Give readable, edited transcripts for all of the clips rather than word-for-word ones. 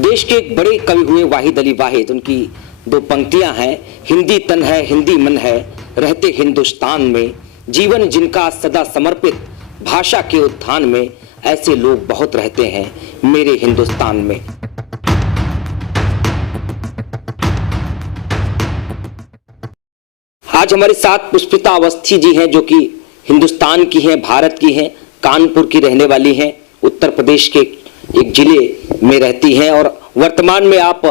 देश के एक बड़े कवि हुए वाहिद अली वाहिद, उनकी दो पंक्तियां हैं। हिंदी तन है हिंदी मन है, रहते हिंदुस्तान में, जीवन जिनका सदा समर्पित भाषा के उत्थान में, ऐसे लोग बहुत रहते हैं मेरे हिंदुस्तान में। आज हमारे साथ पुष्पिता अवस्थी जी हैं, जो कि हिंदुस्तान की हैं, भारत की हैं, कानपुर की रहने वाली हैं, उत्तर प्रदेश के एक जिले में रहती हैं और वर्तमान में आप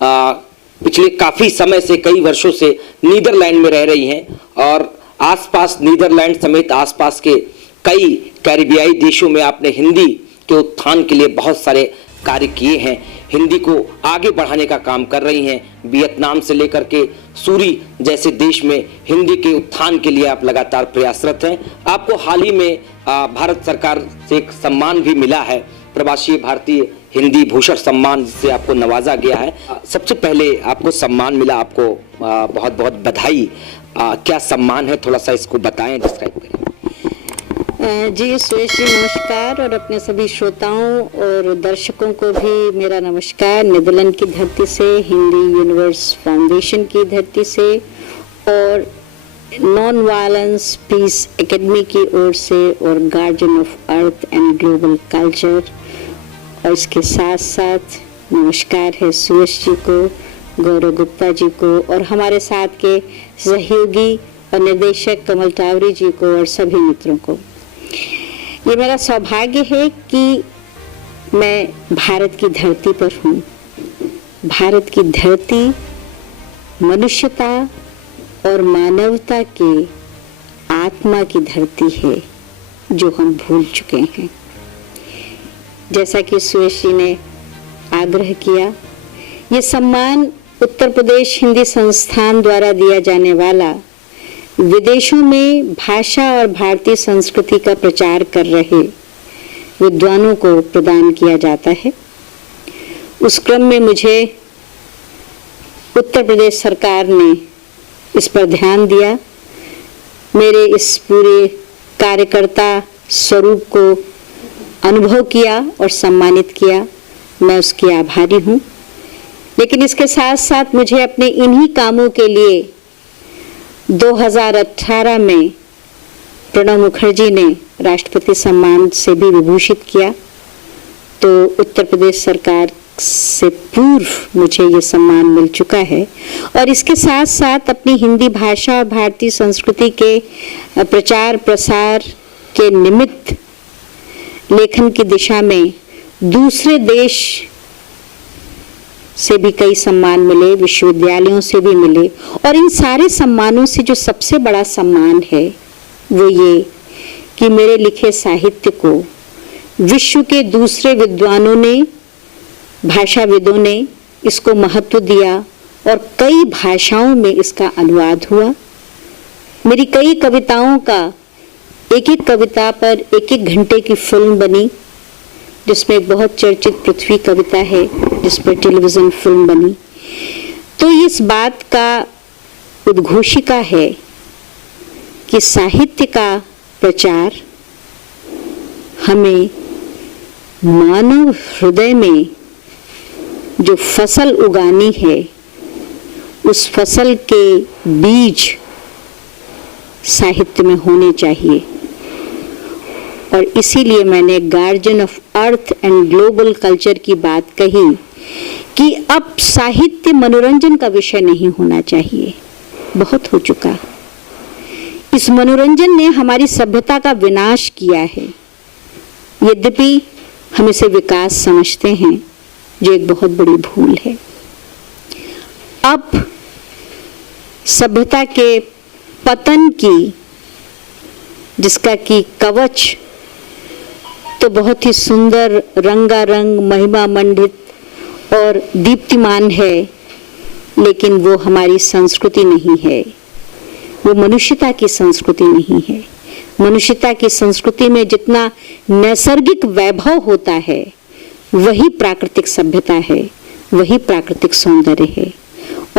पिछले काफी समय से, कई वर्षों से नीदरलैंड में रह रही हैं और आसपास नीदरलैंड समेत आसपास के कई कैरिबियाई देशों में आपने हिंदी के उत्थान के लिए बहुत सारे कार्य किए हैं। हिंदी को आगे बढ़ाने का काम कर रही हैं। वियतनाम से लेकर के सूरी जैसे देश में हिंदी के उत्थान के लिए आप लगातार प्रयासरत हैं। आपको हाल ही में भारत सरकार से एक सम्मान भी मिला है, प्रवासी भारतीय हिंदी भूषण सम्मान से आपको नवाजा गया है। सबसे पहले आपको सम्मान मिला, आपको बहुत बहुत बधाई। क्या सम्मान है, थोड़ा सा इसको बताएं, डिस्क्राइब करें। जी सुरेश जी नमस्कार, और अपने सभी श्रोताओं और दर्शकों को भी मेरा नमस्कार। नीदरलैंड की धरती से, हिंदी यूनिवर्स फाउंडेशन की धरती से और नॉन वायलेंस पीस एकेडमी की ओर से और guardian of earth and global culture, और इसके साथ साथ नमस्कार है सुरेश जी को, गौरव गुप्ता जी को और हमारे साथ के सहयोगी और निर्देशक कमल टावरी जी को और सभी मित्रों को। ये मेरा सौभाग्य है कि मैं भारत की धरती पर हूँ। भारत की धरती मनुष्यता और मानवता के आत्मा की धरती है, जो हम भूल चुके हैं। जैसा कि सुरेश जी ने आग्रह किया, ये सम्मान उत्तर प्रदेश हिंदी संस्थान द्वारा दिया जाने वाला विदेशों में भाषा और भारतीय संस्कृति का प्रचार कर रहे विद्वानों को प्रदान किया जाता है। उस क्रम में मुझे उत्तर प्रदेश सरकार ने इस पर ध्यान दिया, मेरे इस पूरे कार्यकर्ता स्वरूप को अनुभव किया और सम्मानित किया। मैं उसकी आभारी हूँ। लेकिन इसके साथ साथ मुझे अपने इन्हीं कामों के लिए 2018 में प्रणब मुखर्जी ने राष्ट्रपति सम्मान से भी विभूषित किया। तो उत्तर प्रदेश सरकार से पूर्व मुझे ये सम्मान मिल चुका है और इसके साथ साथ अपनी हिंदी भाषा और भारतीय संस्कृति के प्रचार प्रसार के निमित्त लेखन की दिशा में दूसरे देश से भी कई सम्मान मिले, विश्वविद्यालयों से भी मिले। और इन सारे सम्मानों से जो सबसे बड़ा सम्मान है वो ये कि मेरे लिखे साहित्य को विश्व के दूसरे विद्वानों ने, भाषाविदों ने इसको महत्व दिया और कई भाषाओं में इसका अनुवाद हुआ। मेरी कई कविताओं का एक एक कविता पर एक एक घंटे की फिल्म बनी, जिसमें एक बहुत चर्चित पृथ्वी कविता है जिस पर टेलीविजन फिल्म बनी। तो इस बात का उद्घोषिका है कि साहित्य का प्रचार हमें मानव हृदय में जो फसल उगानी है, उस फसल के बीज साहित्य में होने चाहिए। और इसीलिए मैंने guardian of earth and global culture की बात कही कि अब साहित्य मनोरंजन का विषय नहीं होना चाहिए, बहुत हो चुका। इस मनोरंजन ने हमारी सभ्यता का विनाश किया है। यद्यपि हम इसे विकास समझते हैं, जो एक बहुत बड़ी भूल है। अब सभ्यता के पतन की, जिसका कि कवच तो बहुत ही सुंदर, रंगारंग, महिमा मंडित और दीप्तिमान है, लेकिन वो हमारी संस्कृति नहीं है, वो मनुष्यता की संस्कृति नहीं है। मनुष्यता की संस्कृति में जितना नैसर्गिक वैभव होता है, वही प्राकृतिक सभ्यता है, वही प्राकृतिक सौंदर्य है,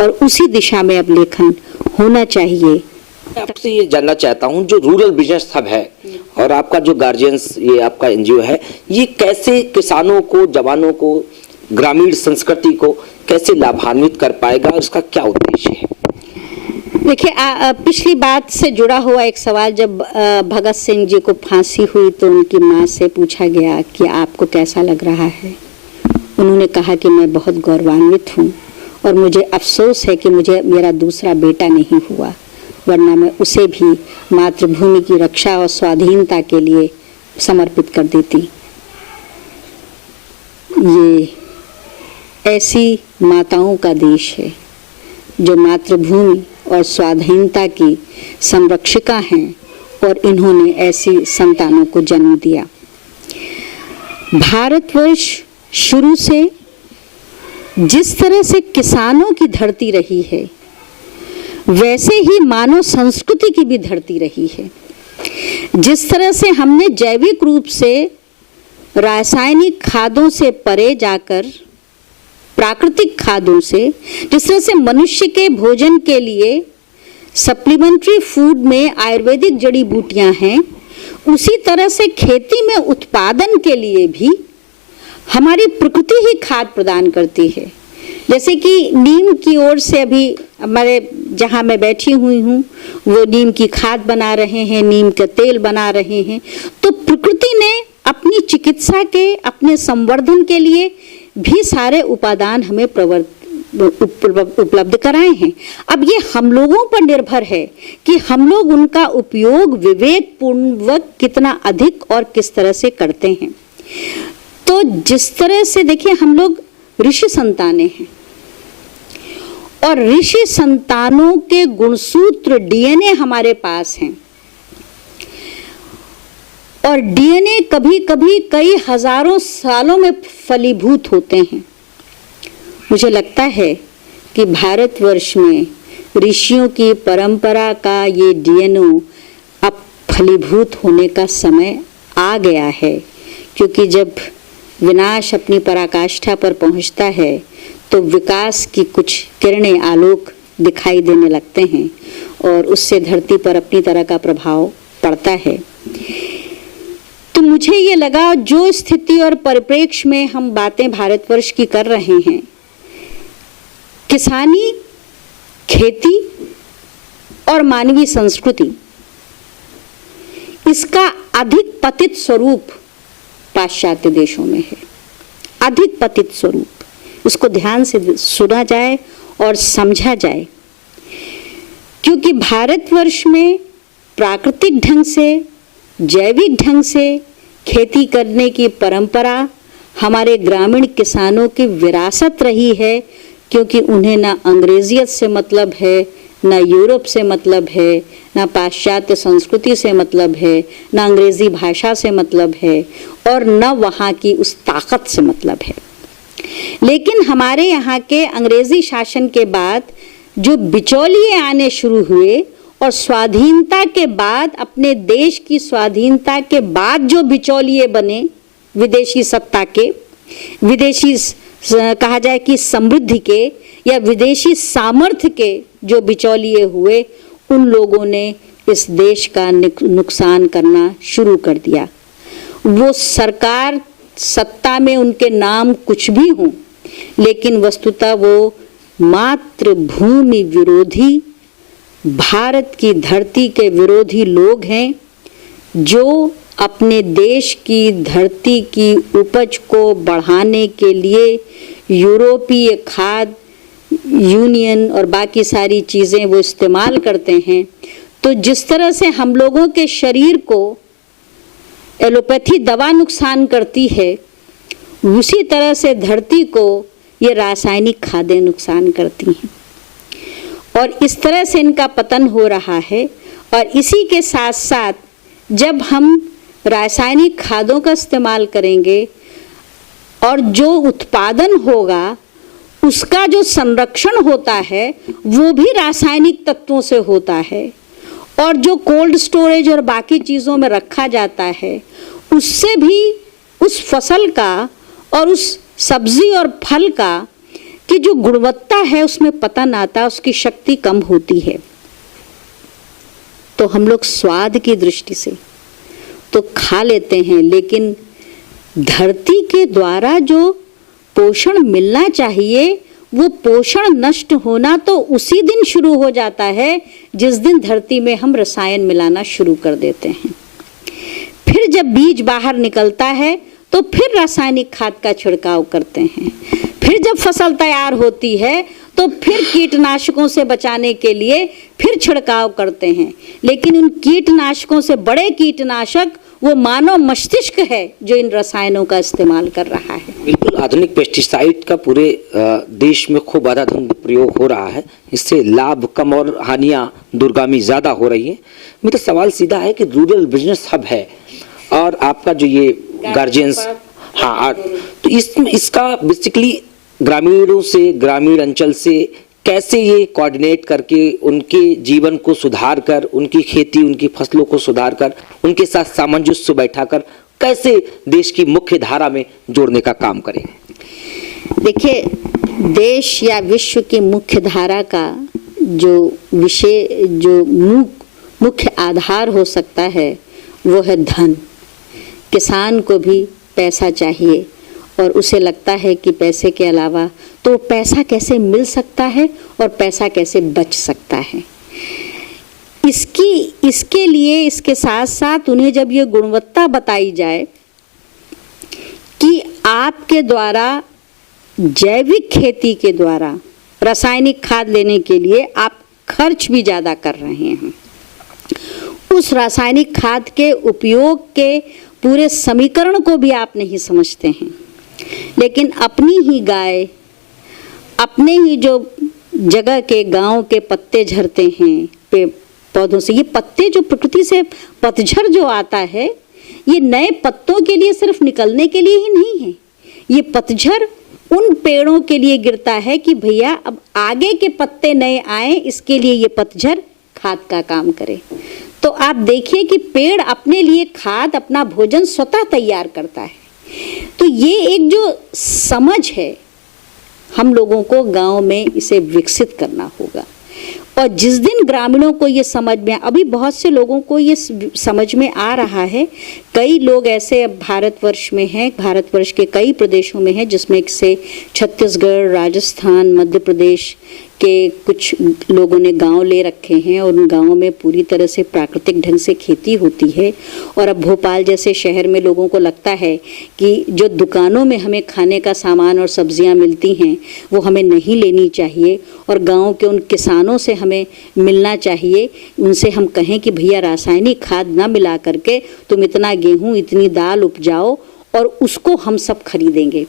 और उसी दिशा में अब लेखन होना चाहिए। आपसे ये जानना चाहता हूँ, जो रूरल बिजनेस हब है और आपका जो गार्जियंस, ये आपका एनजीओ है, ये कैसे किसानों को, जवानों को ग्रामीण संस्कृति को कैसे लाभान्वित कर पाएगा और उसका क्या उद्देश्य है? देखिए, पिछली बात से जुड़ा हुआ एक सवाल, जब भगत सिंह जी को फांसी हुई तो उनकी माँ से पूछा गया कि आपको कैसा लग रहा है। उन्होंने कहा कि मैं बहुत गौरवान्वित हूँ और मुझे अफसोस है कि मुझे मेरा दूसरा बेटा नहीं हुआ, वरना मैं उसे भी मातृभूमि की रक्षा और स्वाधीनता के लिए समर्पित कर देती। ये ऐसी माताओं का देश है जो मातृभूमि और स्वाधीनता की संरक्षिका हैं और इन्होंने ऐसी संतानों को जन्म दिया। भारतवर्ष शुरू से जिस तरह से किसानों की धरती रही है, वैसे ही मानव संस्कृति की भी धरती रही है। जिस तरह से हमने जैविक रूप से रासायनिक खादों से परे जाकर प्राकृतिक खादों से, जिस तरह से मनुष्य के भोजन के लिए सप्लीमेंट्री फूड में आयुर्वेदिक जड़ी बूटियां हैं, उसी तरह से खेती में उत्पादन के लिए भी हमारी प्रकृति ही खाद प्रदान करती है। जैसे कि नीम की ओर से अभी हमारे जहाँ मैं बैठी हुई हूँ वो नीम की खाद बना रहे हैं, नीम का तेल बना रहे हैं। तो प्रकृति ने अपनी चिकित्सा के, अपने संवर्धन के लिए भी सारे उपादान हमें उपलब्ध कराए हैं। अब ये हम लोगों पर निर्भर है कि हम लोग उनका उपयोग विवेक पूर्वक कितना अधिक और किस तरह से करते हैं। तो जिस तरह से देखिए, हम लोग ऋषि संतानें हैं और ऋषि संतानों के गुणसूत्र डीएनए हमारे पास हैं और डीएनए कभी कभी कई हजारों सालों में फलीभूत होते हैं। मुझे लगता है कि भारतवर्ष में ऋषियों की परंपरा का ये डीएनए अब फलीभूत होने का समय आ गया है, क्योंकि जब विनाश अपनी पराकाष्ठा पर पहुंचता है तो विकास की कुछ किरणें, आलोक दिखाई देने लगते हैं और उससे धरती पर अपनी तरह का प्रभाव पड़ता है। तो मुझे ये लगा, जो स्थिति और परिप्रेक्ष्य में हम बातें भारतवर्ष की कर रहे हैं, किसानी, खेती और मानवीय संस्कृति, इसका अधिक पतित स्वरूप पाश्चात्य देशों में है। अधिक पतित स्वरूप, इसको ध्यान से सुना जाए और समझा जाए, क्योंकि भारतवर्ष में प्राकृतिक ढंग से, जैविक ढंग से खेती करने की परंपरा हमारे ग्रामीण किसानों की विरासत रही है, क्योंकि उन्हें ना अंग्रेजियत से मतलब है, ना यूरोप से मतलब है, ना पाश्चात्य संस्कृति से मतलब है, ना अंग्रेजी भाषा से मतलब है और न वहाँ की उस ताकत से मतलब है। लेकिन हमारे यहाँ के अंग्रेजी शासन के बाद जो बिचौलिए आने शुरू हुए और स्वाधीनता के बाद, अपने देश की स्वाधीनता के बाद जो बिचौलिए बने, विदेशी सत्ता के, विदेशी कहा जाए कि समृद्धि के या विदेशी सामर्थ्य के जो बिचौलिए हुए, उन लोगों ने इस देश का नुकसान करना शुरू कर दिया। वो सरकार सत्ता में उनके नाम कुछ भी हों, लेकिन वस्तुतः वो मातृभूमि विरोधी, भारत की धरती के विरोधी लोग हैं, जो अपने देश की धरती की उपज को बढ़ाने के लिए यूरोपीय खाद, यूनियन और बाकी सारी चीज़ें वो इस्तेमाल करते हैं। तो जिस तरह से हम लोगों के शरीर को एलोपैथी दवा नुकसान करती है, उसी तरह से धरती को ये रासायनिक खादें नुकसान करती हैं और इस तरह से इनका पतन हो रहा है। और इसी के साथ साथ जब हम रासायनिक खादों का इस्तेमाल करेंगे और जो उत्पादन होगा उसका जो संरक्षण होता है वो भी रासायनिक तत्वों से होता है, और जो कोल्ड स्टोरेज और बाकी चीज़ों में रखा जाता है उससे भी उस फसल का और उस सब्जी और फल का की जो गुणवत्ता है उसमें पतन आता, उसकी शक्ति कम होती है। तो हम लोग स्वाद की दृष्टि से तो खा लेते हैं, लेकिन धरती के द्वारा जो पोषण मिलना चाहिए, वो पोषण नष्ट होना तो उसी दिन शुरू हो जाता है जिस दिन धरती में हम रसायन मिलाना शुरू कर देते हैं। फिर जब बीज बाहर निकलता है तो फिर रासायनिक खाद का छिड़काव करते हैं। फिर जब फसल तैयार होती है तो फिर कीटनाशकों से बचाने के लिए फिर छिड़काव करते हैं। लेकिन उन कीटनाशकों से बड़े कीटनाशक वो मानव मस्तिष्क है जो इन रसायनों का इस्तेमाल कर रहा है। बिल्कुल, आधुनिक पेस्टिसाइड का पूरे देश में खूब अंधाधुंध प्रयोग हो रहा है। इससे लाभ कम और हानियां दूरगामी ज्यादा हो रही है। मेरा सवाल सीधा है कि रूरल बिजनेस हब है और आपका जो ये गार्जियंस, हाँ, तो इसका बेसिकली ग्रामीणों से, ग्रामीण अंचल से कैसे ये कोऑर्डिनेट करके उनके जीवन को सुधार कर, उनकी खेती, उनकी फसलों को सुधार कर, उनके साथ सामंजस्य बैठाकर कैसे देश की मुख्य धारा में जोड़ने का काम करें? देखिए, देश या विश्व की मुख्य धारा का जो विषय, जो मुख्य आधार हो सकता है वो है धन। किसान को भी पैसा चाहिए और उसे लगता है कि पैसे के अलावा तो पैसा कैसे मिल सकता है और पैसा कैसे बच सकता है। इसके लिए, इसके साथ साथ उन्हें जब ये गुणवत्ता बताई जाए कि आपके द्वारा जैविक खेती के द्वारा रासायनिक खाद लेने के लिए आप खर्च भी ज़्यादा कर रहे हैं, उस रासायनिक खाद के उपयोग के पूरे समीकरण को भी आप नहीं समझते हैं, लेकिन अपनी ही गाय, अपने ही जो जगह के गांव के पत्ते झड़ते हैं पौधों से, ये पत्ते जो प्रकृति से पतझड़ जो आता है, ये नए पत्तों के लिए सिर्फ निकलने के लिए ही नहीं है। ये पतझड़ उन पेड़ों के लिए गिरता है कि भैया अब आगे के पत्ते नए आए, इसके लिए ये पतझड़ खाद का काम करे। तो आप देखिए कि पेड़ अपने लिए खाद, अपना भोजन स्वतः तैयार करता है। तो ये एक जो समझ है, हम लोगों को गांव में इसे विकसित करना होगा। और जिस दिन ग्रामीणों को ये समझ में, अभी बहुत से लोगों को ये समझ में आ रहा है, कई लोग ऐसे अब भारतवर्ष में हैं, भारतवर्ष के कई प्रदेशों में हैं, जिसमें से छत्तीसगढ़, राजस्थान, मध्य प्रदेश के कुछ लोगों ने गांव ले रखे हैं और उन गांवों में पूरी तरह से प्राकृतिक ढंग से खेती होती है। और अब भोपाल जैसे शहर में लोगों को लगता है कि जो दुकानों में हमें खाने का सामान और सब्जियां मिलती हैं वो हमें नहीं लेनी चाहिए और गांव के उन किसानों से हमें मिलना चाहिए। उनसे हम कहें कि भैया रासायनिक खाद ना मिला करके तुम इतना गेहूँ, इतनी दाल उपजाओ और उसको हम सब खरीदेंगे।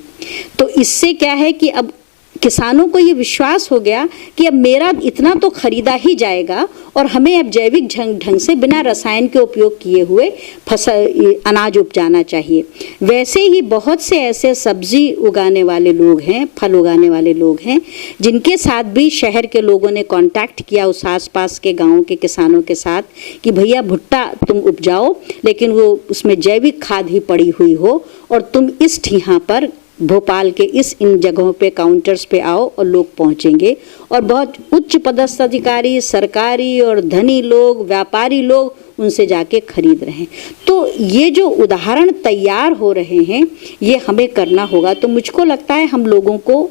तो इससे क्या है कि अब किसानों को ये विश्वास हो गया कि अब मेरा इतना तो खरीदा ही जाएगा और हमें अब जैविक ढंग से बिना रसायन के उपयोग किए हुए अनाज उपजाना चाहिए। वैसे ही बहुत से ऐसे सब्जी उगाने वाले लोग हैं, फल उगाने वाले लोग हैं, जिनके साथ भी शहर के लोगों ने कांटेक्ट किया उस आसपास के गाँव के किसानों के साथ कि भैया भुट्टा तुम उपजाओ, लेकिन वो उसमें जैविक खाद ही पड़ी हुई हो और तुम इस ठिहां पर भोपाल के इन जगहों पे काउंटर्स पे आओ और लोग पहुंचेंगे और बहुत उच्च पदस्थ अधिकारी, सरकारी और धनी लोग, व्यापारी लोग उनसे जाके खरीद रहे हैं। तो ये जो उदाहरण तैयार हो रहे हैं ये हमें करना होगा। तो मुझको लगता है हम लोगों को,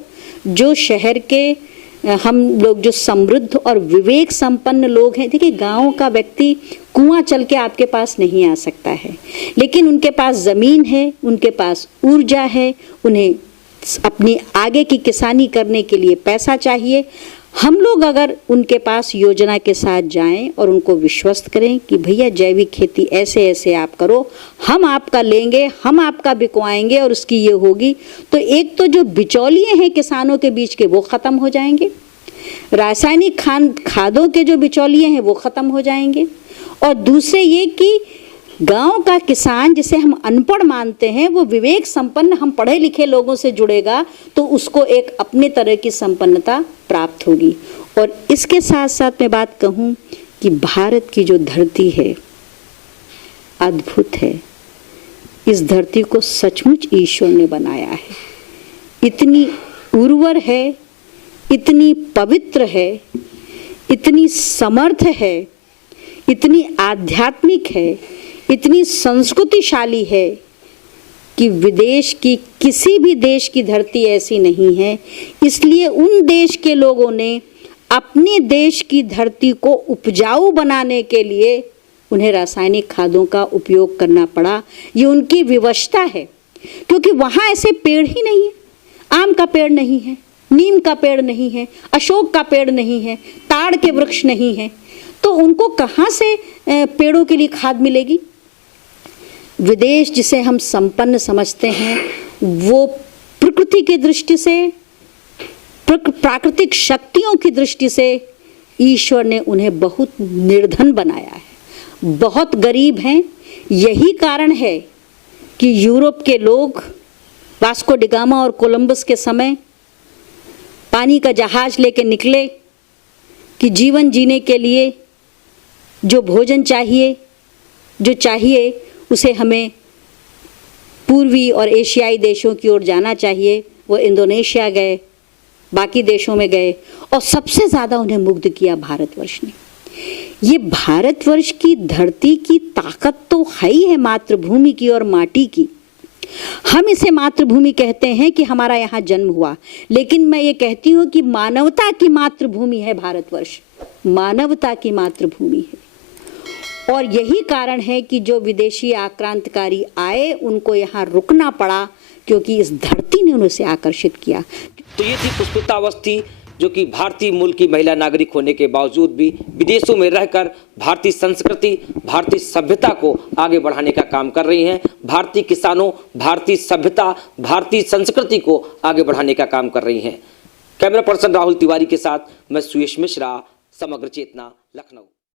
जो शहर के हम लोग जो समृद्ध और विवेक संपन्न लोग हैं, देखिए गांव का व्यक्ति कुआं चल के आपके पास नहीं आ सकता है, लेकिन उनके पास ज़मीन है, उनके पास ऊर्जा है, उन्हें अपनी आगे की किसानी करने के लिए पैसा चाहिए। हम लोग अगर उनके पास योजना के साथ जाएं और उनको विश्वस्त करें कि भैया जैविक खेती ऐसे ऐसे आप करो, हम आपका लेंगे, हम आपका बिकवाएंगे और उसकी ये होगी, तो एक तो जो बिचौलिए हैं किसानों के बीच के वो ख़त्म हो जाएंगे, रासायनिक खादों के जो बिचौलिए हैं वो ख़त्म हो जाएंगे, और दूसरे ये कि गांव का किसान जिसे हम अनपढ़ मानते हैं वो विवेक संपन्न, हम पढ़े लिखे लोगों से जुड़ेगा तो उसको एक अपने तरह की संपन्नता प्राप्त होगी। और इसके साथ साथ मैं बात कहूँ कि भारत की जो धरती है अद्भुत है। इस धरती को सचमुच ईश्वर ने बनाया है, इतनी उर्वर है, इतनी पवित्र है, इतनी समर्थ है, इतनी आध्यात्मिक है, इतनी संस्कृतिशाली है कि विदेश की किसी भी देश की धरती ऐसी नहीं है, इसलिए उन देश के लोगों ने अपने देश की धरती को उपजाऊ बनाने के लिए उन्हें रासायनिक खादों का उपयोग करना पड़ा। ये उनकी विवशता है, क्योंकि वहाँ ऐसे पेड़ ही नहीं है। आम का पेड़ नहीं है, नीम का पेड़ नहीं है, अशोक का पेड़ नहीं है, ताड़ के वृक्ष नहीं है, तो उनको कहाँ से पेड़ों के लिए खाद मिलेगी। विदेश जिसे हम संपन्न समझते हैं, वो प्रकृति की दृष्टि से, प्राकृतिक शक्तियों की दृष्टि से ईश्वर ने उन्हें बहुत निर्धन बनाया है, बहुत गरीब हैं। यही कारण है कि यूरोप के लोग वास्को डी गामा और कोलंबस के समय पानी का जहाज लेके निकले कि जीवन जीने के लिए जो भोजन चाहिए, जो चाहिए उसे हमें पूर्वी और एशियाई देशों की ओर जाना चाहिए। वो इंडोनेशिया गए, बाकी देशों में गए, और सबसे ज़्यादा उन्हें मुग्ध किया भारतवर्ष ने। ये भारतवर्ष की धरती की ताकत तो है ही है, मातृभूमि की और माटी की। हम इसे मातृभूमि कहते हैं कि हमारा यहाँ जन्म हुआ, लेकिन मैं ये कहती हूँ कि मानवता की मातृभूमि है भारतवर्ष, मानवता की मातृभूमि है। और यही कारण है कि जो विदेशी आक्रांतकारी आए उनको यहाँ रुकना पड़ा, क्योंकि इस धरती ने उन्हें आकर्षित किया। तो ये थी पुष्पिता अवस्थी, जो कि भारतीय मूल की महिला नागरिक होने के बावजूद भी विदेशों में रहकर भारतीय संस्कृति, भारतीय सभ्यता को आगे बढ़ाने का काम कर रही हैं। भारतीय किसानों, भारतीय सभ्यता, भारतीय संस्कृति को आगे बढ़ाने का काम कर रही हैं। कैमरा पर्सन राहुल तिवारी के साथ मैं सुयश मिश्रा, समग्र चेतना, लखनऊ।